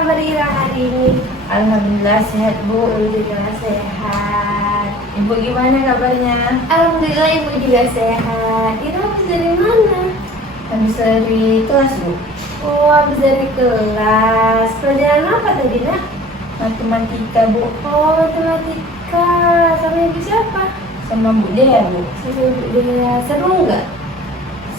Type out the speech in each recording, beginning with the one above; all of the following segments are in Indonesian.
kabar Ira hari ini? Alhamdulillah sehat Bu. Alhamdulillah sehat. Ibu gimana kabarnya? Alhamdulillah ibu juga sehat. Ira habis dari mana? Habis dari kelas Bu. Oh, habis dari kelas. Pelajaran apa tadi nak? Matematika Bu. Oh, matematika. Sama ibu siapa? Sama Bu Dea Bu. Sama ibu dia. Seru nggak?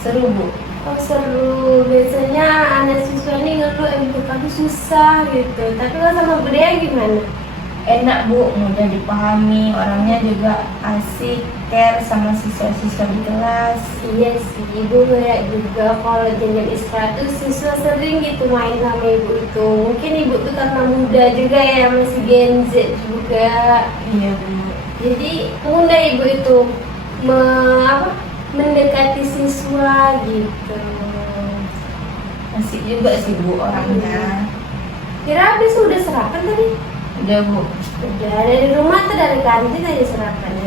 Seru Bu. Oh seru, biasanya anak siswa ini ngeluh ibu kami susah gitu. Tapi kalau sama budaya gimana? Enak Bu, mudah dipahami. Orangnya juga asik, care sama siswa-siswa di kelas. Iya sih, ibu kayak juga kalau jam istirahat tuh siswa sering gitu main sama ibu itu. Mungkin ibu tuh karena muda juga ya, masih Gen Z juga. Iya Bu. Jadi mudah ibu itu mendekati siswa gitu. Asik juga sih Bu orangnya. Kira habis udah sarapan tadi? Udah Bu. Udah dari rumah atau dari kantin aja sarapannya?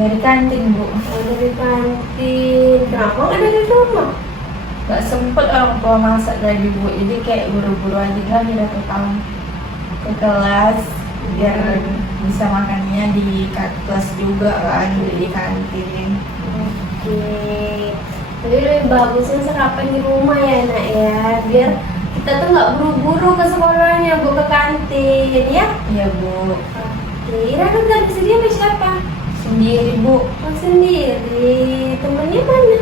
Dari kantin Bu. Oh, dari kantin. Kenapa nggak dari rumah? Gak sempet orang tua masak dari Bu. Jadi kayak buru-buru aja kan kita ke kelas biar bisa makannya di kelas juga kan, di kantin. Oke. Tapi lebih bagusnya sarapan di rumah ya nak ya, biar kita tuh nggak buru-buru ke sekolahnya, bu ke kantin ya. Iya Bu. Oke. Ira kan tadi sendiri sama siapa? Sendiri Bu. Oh sendiri. Temennya mana?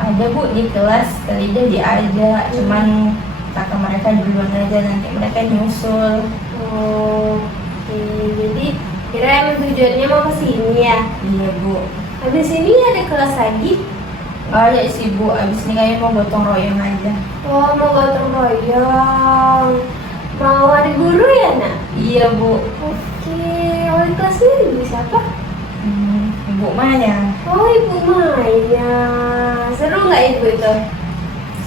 Ada Bu di kelas, tadi dia diajak, cuman kakak mereka duluan aja, nanti mereka nyusul. Oh. Oke. Jadi Ira emang tujuannya mau ke sini ya. Iya Bu. Habis ini ada kelas lagi. Oh ya sih Bu, abis ini kayaknya mau gotong royong aja. Oh mau gotong royong. Mau ada guru ya nak? Iya Bu. Oke. Wali kelasnya ibu siapa? Ibu Maya. Oh ibu Maya. Seru nggak ibu itu?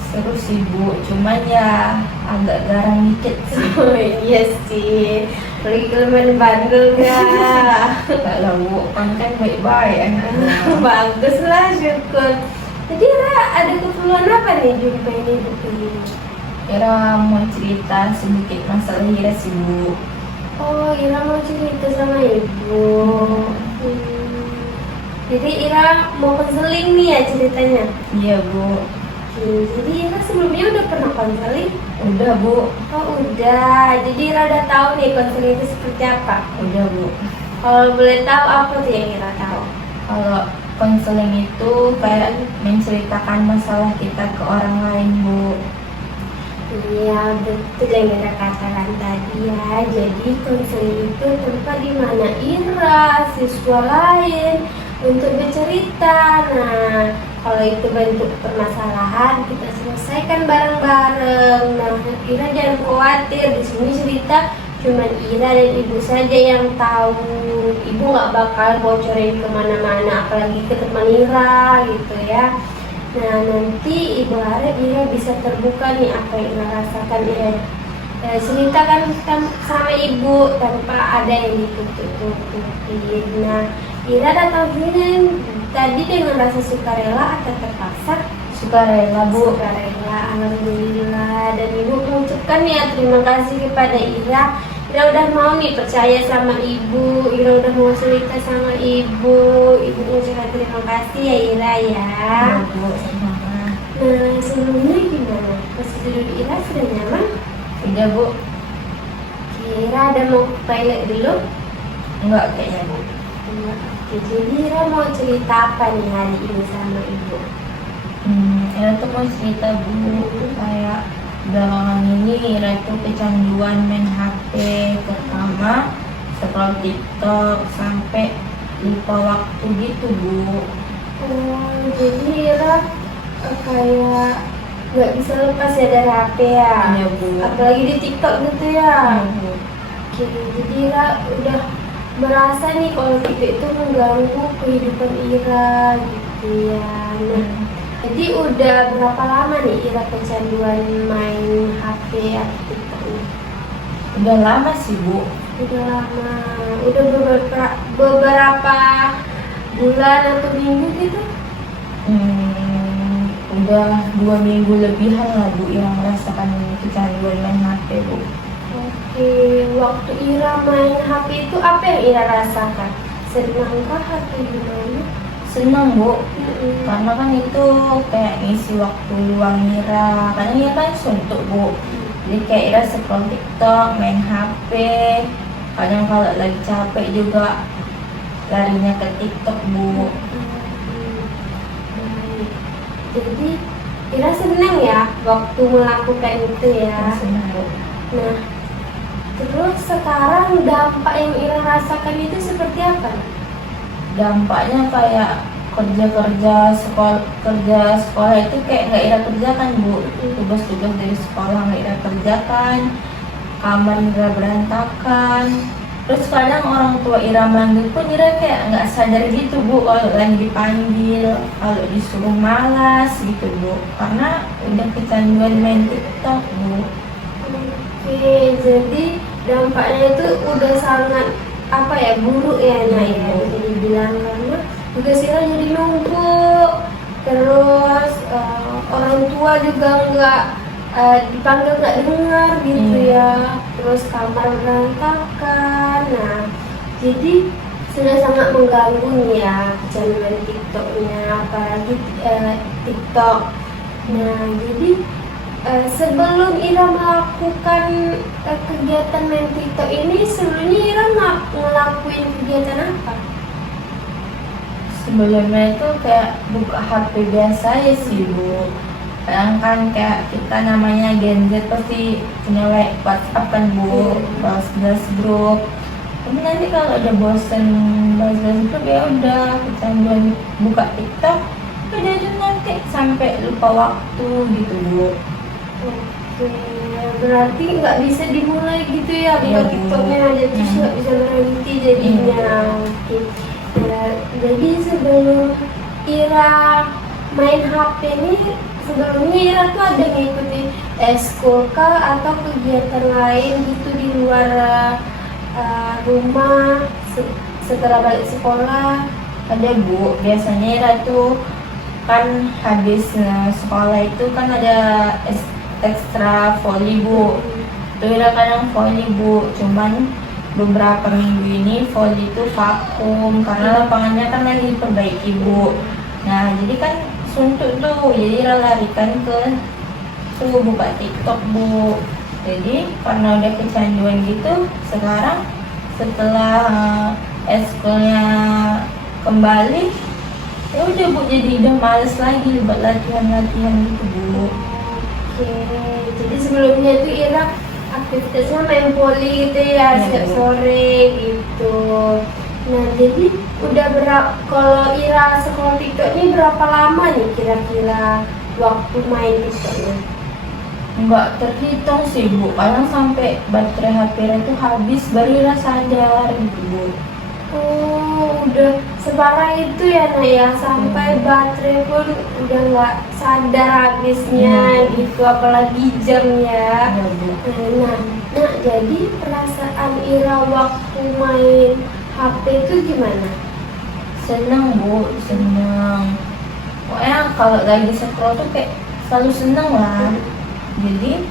Seru sih Bu, cuman ya agak garang dikit sih. Oh iya sih. Lagi kelebihan bandel gak? Gak lah Bu, kan baik-baik anaknya. Bagus lah, syukur. Jadi Ra, ada keperluan apa nih jumpain ibu ini? Ira mau cerita sedikit masalah Ira sih Bu. Oh, Ira mau cerita sama ibu. Jadi Ira mau konseling nih ya ceritanya? Iya Bu. Jadi Ira sebelumnya udah pernah konseling? Udah Bu. Oh udah, jadi Ira udah tahu nih konseling itu seperti apa? Udah Bu. Kalau boleh tahu apa tuh yang Ira tahu? Kalau konseling itu kayak menceritakan masalah kita ke orang lain Bu. Iya betul yang Ira katakan tadi ya. Jadi konseling itu tempat di mana Ira, siswa lain untuk bercerita. Nah, kalau itu bentuk permasalahan kita selesaikan bareng-bareng. Nah, Ira jangan khawatir, di sini cerita cuma Ira dan ibu saja yang tahu. Ibu nggak bakal bocorin kemana-mana, apalagi ke teman Ira gitu ya. Nah, nanti ibu harap Ira bisa terbuka nih apa yang Ira rasakan. Ira ceritakan sama ibu tanpa ada yang ditutup-tutupin. Nah, Ira datang sini tadi dengan rasa sukarela atau terpaksa? Sukarela Bu. Sukarela, alhamdulillah. Dan ibu mengucapkan ya terima kasih kepada Ira. Ira udah mau nih percaya sama ibu. Ira udah mau cerita sama ibu. Ibu mengucapkan terima kasih ya Ira ya. Iya Bu, sama-sama. Nah sebelumnya gimana? Pas tidur Ira sudah nyaman? Udah Bu. Ira ada mau ke toilet dulu? Enggak kayaknya Bu. Oke, jadi Ira mau cerita apa nih hari ini sama ibu? Ira tuh mau cerita Bu, kayak belakangan ini Ira tuh kecanduan main HP, pertama scroll TikTok sampai lupa waktu gitu Bu. Oh, jadi Ira kayak nggak bisa lepas ya dari HP ya? Iya Bu. Apalagi di TikTok gitu ya? Iya Bu. Oke, jadi Ira udah merasa nih kalau TikTok itu mengganggu kehidupan Ira gitu ya. Nah, jadi udah berapa lama nih Ira kecanduan main HP atau TikTok ini? Udah lama sih Bu. Udah lama, udah beberapa bulan atau minggu gitu? Udah 2 minggu lebihan lah Bu yang merasakan kecanduan main HP Bu. Oke, waktu Ira main HP itu apa yang Ira rasakan? Senangkah atau gimana? Senang Bu, Mm-mm. karena kan itu kayak ngisi waktu luang Ira. Karena Ira kan suntuk Bu, jadi kayak Ira scroll TikTok, main HP. Kadang kalau lagi capek juga larinya ke TikTok Bu. Baik. Jadi Ira senang ya waktu melakukan itu ya. Senang Bu. Nah, terus sekarang dampak yang Ira rasakan itu seperti apa? Dampaknya kayak kerja sekolah itu kayak nggak Ira kerjakan Bu. Tugas-tugas dari sekolah nggak Ira kerjakan, kamar Ira berantakan. Terus kadang orang tua Ira manggil pun Ira kayak nggak sadar gitu Bu, kalau lagi dipanggil, kalau disuruh malas gitu Bu, karena udah kecanduan main TikTok Bu. Oke, jadi dampaknya itu udah sangat apa ya, buruk ya Nak ya, bisa dibilang, karena tugas Ira jadi numpuk, terus orang tua juga nggak dipanggil nggak dengar gitu ya, terus kamar berantakan. Nah, jadi sudah sangat mengganggu nih ya kecanduan TikToknya, apalagi TikTok. Nah, jadi sebelum Ira melakukan kegiatan main TikTok ini, sebelumnya Ira ngelakuin kegiatan apa? Sebelumnya itu kayak buka HP biasa ya sih Bu. Kadang kan kayak kita namanya Gen Z pasti punya WhatsApp kan Bu, balas-balas grup. Tapi nanti kalau udah bosen balas-balas grup ya udah kecanduan buka TikTok, udah itu nanti sampai lupa waktu gitu Bu. Oke, berarti nggak bisa dimulai gitu ya Iya, buat Bu. TikToknya, jadi nggak bisa berhenti jadinya. Oke. Ya, jadi sebelum Ira main HP ini, sebelumnya Ira tuh ada ngikutin eskul kah atau kegiatan lain gitu di luar rumah setelah balik sekolah? Ada Bu, biasanya Ira tuh kan habis sekolah itu kan ada ekstra voli Bu. Tuh Ira kadang voli Bu, cuman beberapa minggu ini voli itu vakum karena lapangannya kan lagi diperbaiki Bu. Nah jadi kan suntuk tuh, jadi Ira larikan ke tuh buka TikTok Bu. Jadi karena udah kecanduan gitu, sekarang setelah eskulnya kembali, ya udah Bu, jadi udah males lagi buat latihan-latihan gitu Bu. Oke, jadi sebelumnya tuh Ira aktivitasnya main voli gitu ya, Iya, setiap Bu. sore gitu. Nah, jadi udah kalau Ira scroll TikTok ini berapa lama nih kira-kira waktu main TikToknya? Nggak terhitung sih Bu, kadang sampai baterai HP itu habis baru Ira sadar gitu Bu. Oh, udah separah itu ya Nak ya, sampai baterai pun udah nggak sadar habisnya gitu, apalagi jam ya. Iya Bu. Nah, jadi perasaan Ira waktu main HP itu gimana? Seneng Bu, seneng. Pokoknya kalau lagi scroll tuh kayak selalu seneng lah. Jadi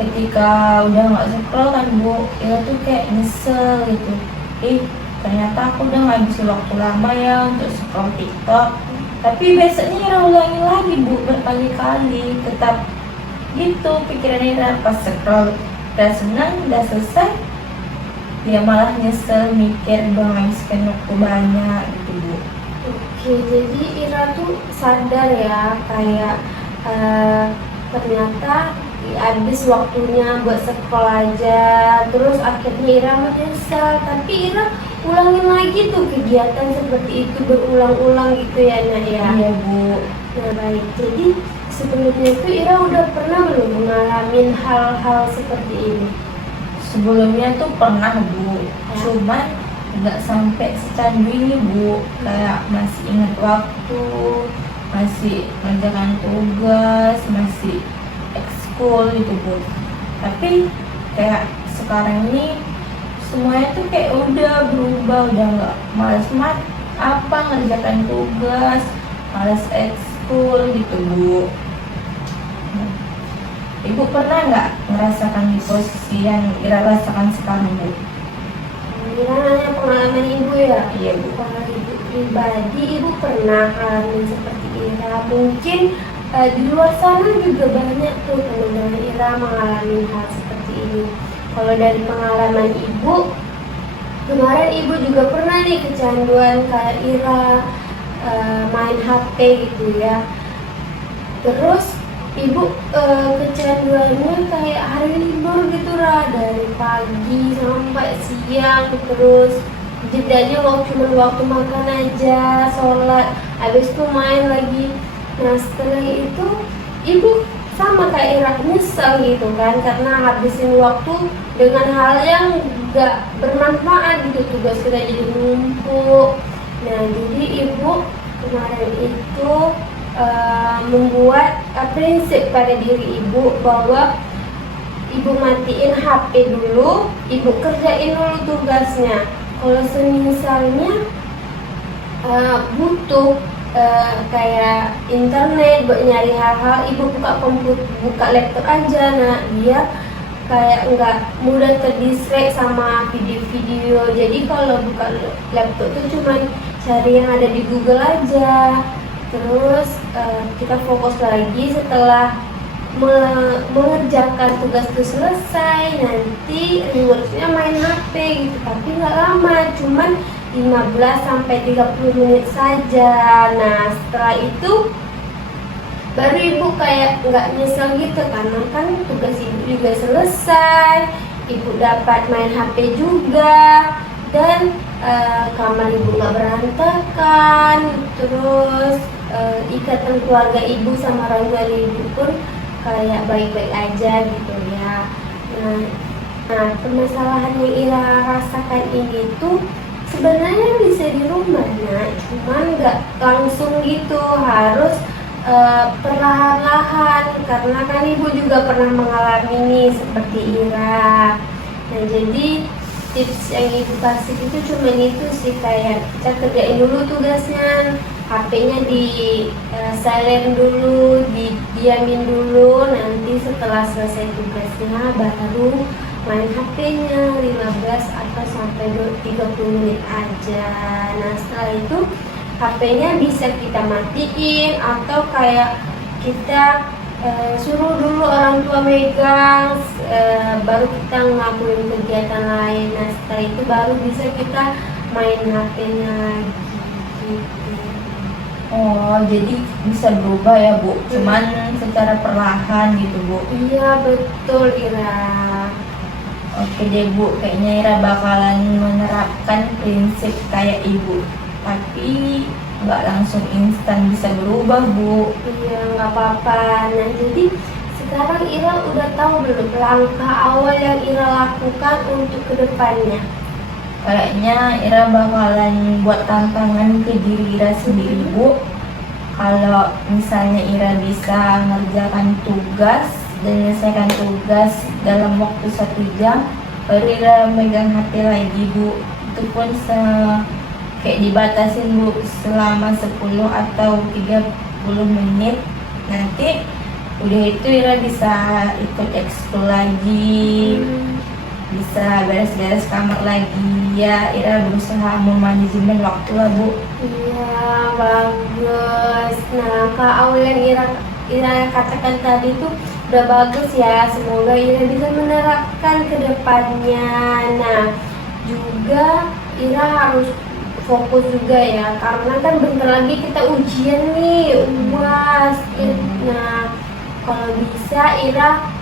ketika udah nggak scroll kan Bu, Ira tuh kayak nyesel gitu. Ternyata aku udah ngabisin waktu lama ya untuk scroll TikTok. Tapi besoknya Ira ulangi lagi Bu, berkali-kali. Tetap gitu pikiran Ira, pas scroll udah senang, udah selesai, ya malah nyesel, mikir udah ngabiskan waktu banyak gitu Bu. Oke, jadi Ira tuh sadar ya, kayak ternyata habis waktunya buat scroll aja, terus akhirnya Ira menyesal. Tapi Ira ulangin lagi tuh kegiatan seperti itu berulang-ulang gitu ya Nak ya. Iya Bu. Nah baik, jadi sebelumnya itu Ira udah pernah belum mengalami hal-hal seperti ini? Sebelumnya tuh pernah Bu, Ya. cuman nggak sampai secandu ini Bu. Kayak masih ingat waktu, masih mengerjakan tugas, masih ekskul gitu Bu. Tapi kayak sekarang ini semuanya tuh kayak udah berubah, udah nggak males ngerjakan tugas, males ekskul gitu Bu. Ibu pernah nggak merasakan di posisi yang Ira rasakan sekarang, Bu? Ira nanya pengalaman ibu ya. Iya, Bu. Kalau ibu pribadi, ibu pernah ngalamin seperti Ira. Mungkin di luar sana juga banyak tuh teman-teman Ira mengalami hal seperti ini. Kalau dari pengalaman ibu, kemarin ibu juga pernah nih kecanduan kayak Ira, main HP gitu ya. Terus ibu kecanduannya kayak hari libur gitu lah, dari pagi sampai siang, terus jedanya cuma waktu makan aja, sholat, habis itu main lagi. Nah setelah itu ibu sama kayak Ira nyesel gitu kan, karena habisin waktu dengan hal yang gak bermanfaat gitu, tugas kita jadi numpuk. Nah jadi ibu kemarin itu membuat prinsip pada diri ibu bahwa ibu matiin HP dulu, ibu kerjain dulu tugasnya. Kalau semisalnya butuh kayak internet buat nyari hal-hal, ibu buka komputer, buka laptop aja. Nah dia kayak nggak mudah terdistract sama video-video. Jadi kalau buka laptop tuh cuma cari yang ada di Google aja. Terus kita fokus lagi setelah mengerjakan tugas itu selesai, nanti rewardnya main HP gitu. Tapi nggak lama, cuman 15-30 menit saja. Nah setelah itu baru ibu kayak nggak nyesel gitu, karena kan tugas ibu juga selesai, ibu dapat main HP juga, dan kamar ibu nggak berantakan. Terus ikatan keluarga ibu sama orang tua ibu pun kayak baik-baik aja gitu ya. Nah permasalahan yang Ira rasakan ini tuh sebenarnya bisa di rumah, nah cuman nggak langsung gitu, harus perlahan-lahan, karena kan ibu juga pernah mengalami ini seperti Ira. Nah jadi tips yang ibu kasih itu cuma itu sih, kayak kita kerjain dulu tugasnya, HP-nya di silent dulu, didiamin dulu, nanti setelah selesai tugasnya baru main HP-nya 15 atau sampai 30 menit aja. Nah setelah itu HP-nya bisa kita matiin, atau kayak kita suruh dulu orang tua megang, baru kita ngelakuin kegiatan lain. Nah setelah itu baru bisa kita main HP-nya gitu. Oh, jadi bisa berubah ya, Bu? Cuman secara perlahan gitu, Bu? Iya, betul, Ira. Oke deh, Bu. Kayaknya Ira bakalan menerapkan prinsip kayak Ibu. Tapi nggak langsung instan bisa berubah, Bu. Iya, nggak apa-apa. Nah, jadi sekarang Ira udah tahu belum langkah awal yang Ira lakukan untuk kedepannya? Kayaknya Ira bakalan buat tantangan ke diri Ira sendiri, Bu. Kalau misalnya Ira bisa mengerjakan tugas dan menyelesaikan tugas dalam waktu 1 jam, baru Ira megang HP lagi, Bu. Itu pun kayak dibatasin, Bu, selama 10 atau 30 menit. Nanti udah itu Ira bisa ikut ekskul lagi, bisa beres-beres kamar lagi. Ya Ira berusaha memanajemen waktu lah, Bu. Iya, bagus. Nah, langkah awal yang Ira katakan tadi tuh udah bagus ya. Semoga Ira bisa menerapkan ke depannya. Nah, juga Ira harus fokus juga ya, karena kan bentar lagi kita ujian nih, UAS. Nah, kalau bisa Ira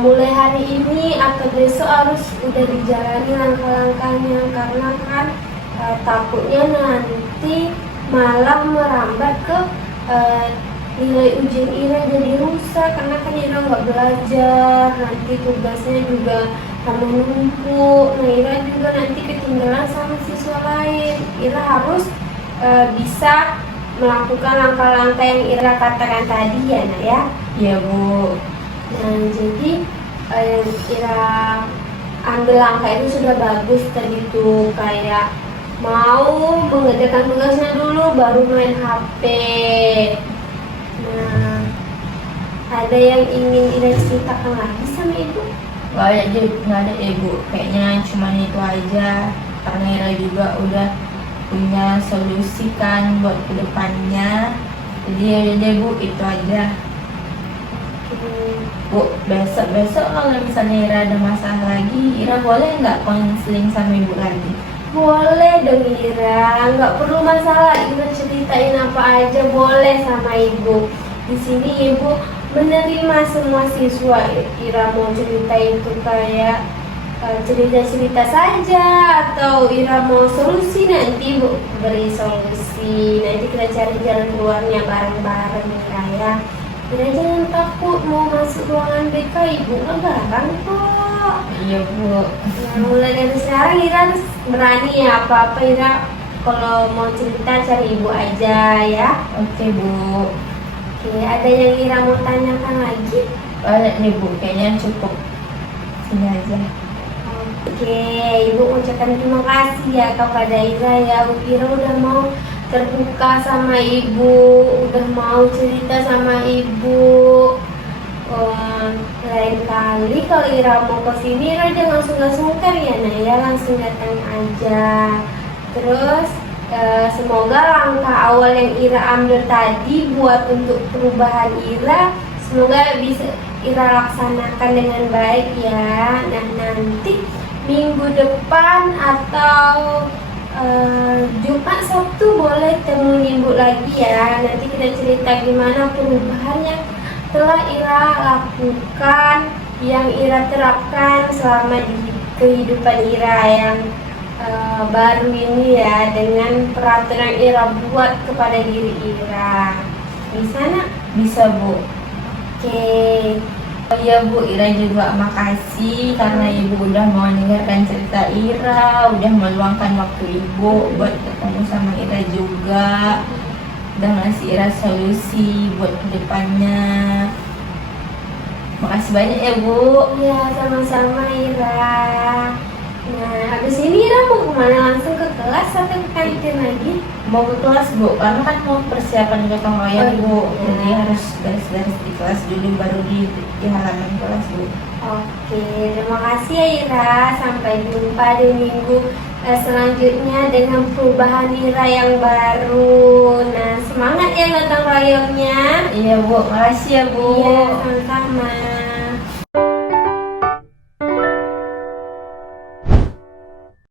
mulai hari ini atau besok harus udah dijalani langkah-langkahnya, karena kan takutnya nanti malah merambat ke nilai ujian Ira jadi rusak, karena kan Ira nggak belajar, nanti tugasnya juga tambah numpuk. Nah Ira juga nanti ketinggalan sama siswa lain. Ira harus bisa melakukan langkah-langkah yang Ira katakan tadi ya, Nak ya. Iya, Bu. Nah jadi yang Ira ambil langkah itu sudah bagus tadi tuh, kayak mau mengerjakan tugasnya dulu baru main HP. Nah Ada yang ingin Ira ceritakan lagi sama ibu? Nggak ada ibu, kayaknya cuma itu aja. Karena Ira juga udah punya solusi kan buat kedepannya. Jadi ya udah bu, itu aja. Bu, besok kalau misalnya Ira ada masalah lagi, Ira boleh nggak konseling sama ibu lagi? Boleh dong Ira, nggak perlu masalah. Ira ceritain apa aja boleh sama ibu. Di sini ibu menerima semua siswa. Ira mau cerita itu kayak cerita-cerita saja atau Ira mau solusi, nanti ibu beri solusi. Nanti kita cari jalan keluarnya bareng-bareng Ira ya. Ira jangan takut mau masuk ruangan BK, ibu nggak garang kok. Iya bu. Nah, mulai dari sekarang Ira harus berani ya, apa-apa Ira kalau mau cerita cari ibu aja ya. Oke bu. Oke, ada yang Ira mau tanyakan lagi? Banyak nih bu, kayaknya cukup sini aja. Oke, ibu ucapkan terima kasih ya kepada Ira ya. Ira udah mau terbuka sama ibu, udah mau cerita sama ibu. Lain kali kalau Ira mau kesini, Ira jangan sungkan-sungkan ya, nah ya langsung datang aja. Terus semoga langkah awal yang Ira ambil tadi buat untuk perubahan Ira, semoga bisa Ira laksanakan dengan baik ya. Nah nanti minggu depan atau Jumat Sabtu boleh temui ibu lagi ya. Nanti kita cerita gimana perubahan yang telah Ira lakukan, yang Ira terapkan selama di kehidupan Ira yang baru ini ya, dengan peraturan Ira buat kepada diri Ira. Bisa nak? Bisa bu. Oke. Oh iya bu, Ira juga makasih karena ibu udah mau dengarkan cerita Ira, udah meluangkan waktu ibu buat ketemu sama Ira juga, udah ngasih Ira solusi buat kedepannya. Makasih banyak ya bu. Iya, sama-sama Ira. Nah, habis ini Ira mau kemana? Langsung ke kelas atau ke kantin lagi? Mau ke kelas bu, karena kan mau persiapan gotong royong bu, iya. jadi harus beres-beres di kelas dulu baru di halaman kelas bu. Oke, terima kasih ya Ira. Sampai jumpa di minggu selanjutnya dengan perubahan Ira yang baru. Nah, semangat ya gotong royongnya. Iya bu, makasih ya bu. Iya, sama-sama.